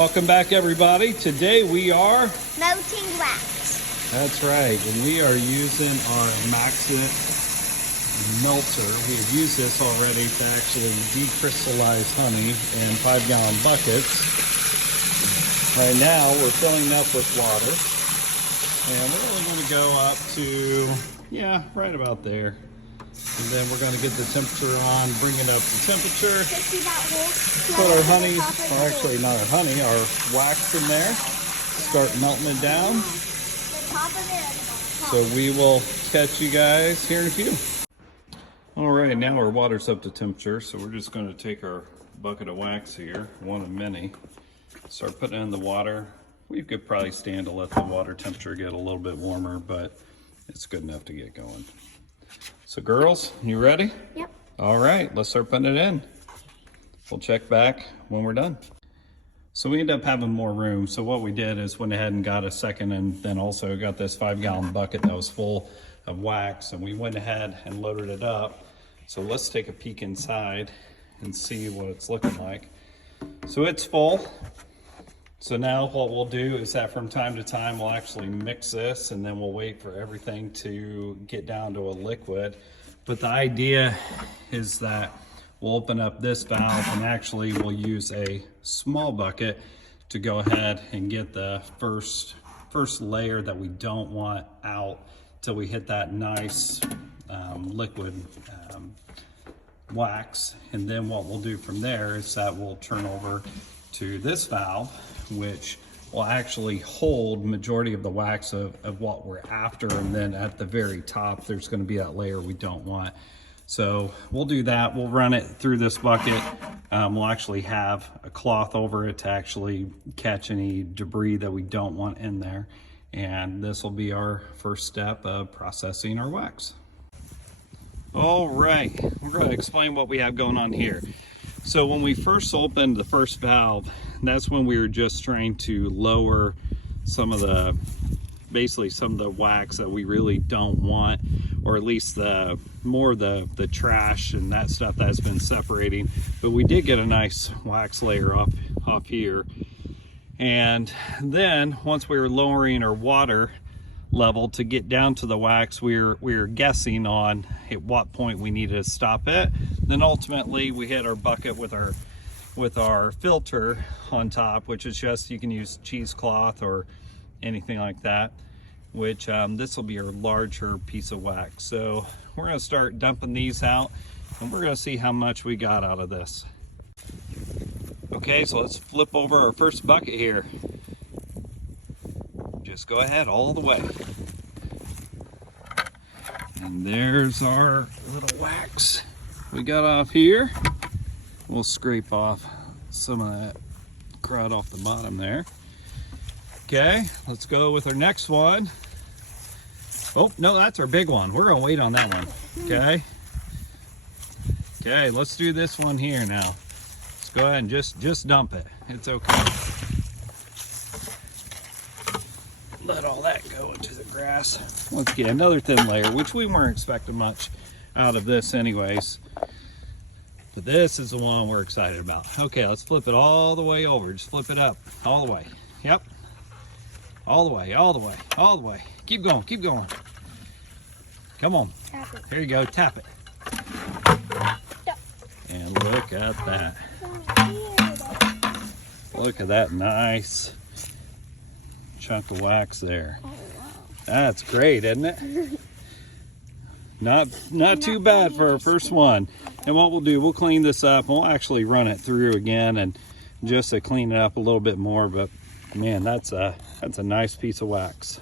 Welcome back, everybody. Today we are melting wax. That's right, and we are using our Maxit melter. We have used this already to actually decrystallize honey in 5-gallon buckets. Right now we're filling up with water, and we're only going to go up to, right about there. And then we're going to get the temperature on, bring it up to temperature. Put our honey, or actually not our honey, our wax in there. Start melting it down. So we will catch you guys here in a few. All right, now our water's up to temperature. So we're just going to take our bucket of wax here, one of many. Start putting it in the water. We could probably stand to let the water temperature get a little bit warmer, but it's good enough to get going. So girls, you ready? Yep. All right, let's start putting it in. We'll check back when we're done. So we end up having more room. So what we did is went ahead and got a second, and then also got this 5-gallon bucket that was full of wax, and we went ahead and loaded it up. So let's take a peek inside and see what it's looking like. So it's full. So now what we'll do is that from time to time, we'll actually mix this, and then we'll wait for everything to get down to a liquid. But the idea is that we'll open up this valve, and actually we'll use a small bucket to go ahead and get the first layer that we don't want out till we hit that nice liquid wax. And then what we'll do from there is that we'll turn over to this valve, which will actually hold majority of the wax of what we're after, and then at the very top there's going to be that layer we don't want. So we'll do that. We'll run it through this bucket. We'll actually have a cloth over it to actually catch any debris that we don't want in there, and this will be our first step of processing our wax. All right, we're going to explain what we have going on here. So when we first opened the first valve, that's when we were just trying to lower some of the, basically some of the wax that we really don't want, or at least the more the trash and that stuff that's been separating. But we did get a nice wax layer off here. And then once we were lowering our water level to get down to the wax, we were guessing on at what point we needed to stop it. Then ultimately we hit our bucket with our filter on top, which is just, you can use cheesecloth or anything like that, which this will be our larger piece of wax. So we're going to start dumping these out, and we're going to see how much we got out of this. Okay, so let's flip over our first bucket here. Just go ahead all the way. And there's our little wax we got off here. We'll scrape off some of that crud off the bottom there. Okay, let's go with our next one. Oh, no, that's our big one. We're gonna wait on that one, okay? Okay, let's do this one here now. Let's go ahead and just dump it. It's okay. Let all that go into the grass. Let's get another thin layer, which we weren't expecting much out of this anyways. But this is the one we're excited about. Okay, let's flip it all the way over. Just flip it up all the way. Yep. All the way, all the way, all the way. Keep going, keep going. Come on. Tap it. Here you go, tap it. And look at that. Look at that nice chunk of wax there. Oh, wow. That's great, isn't it? Not too bad for our first one. And what we'll do, we'll clean this up. We'll actually run it through again, and just to clean it up a little bit more. But man, that's a nice piece of wax.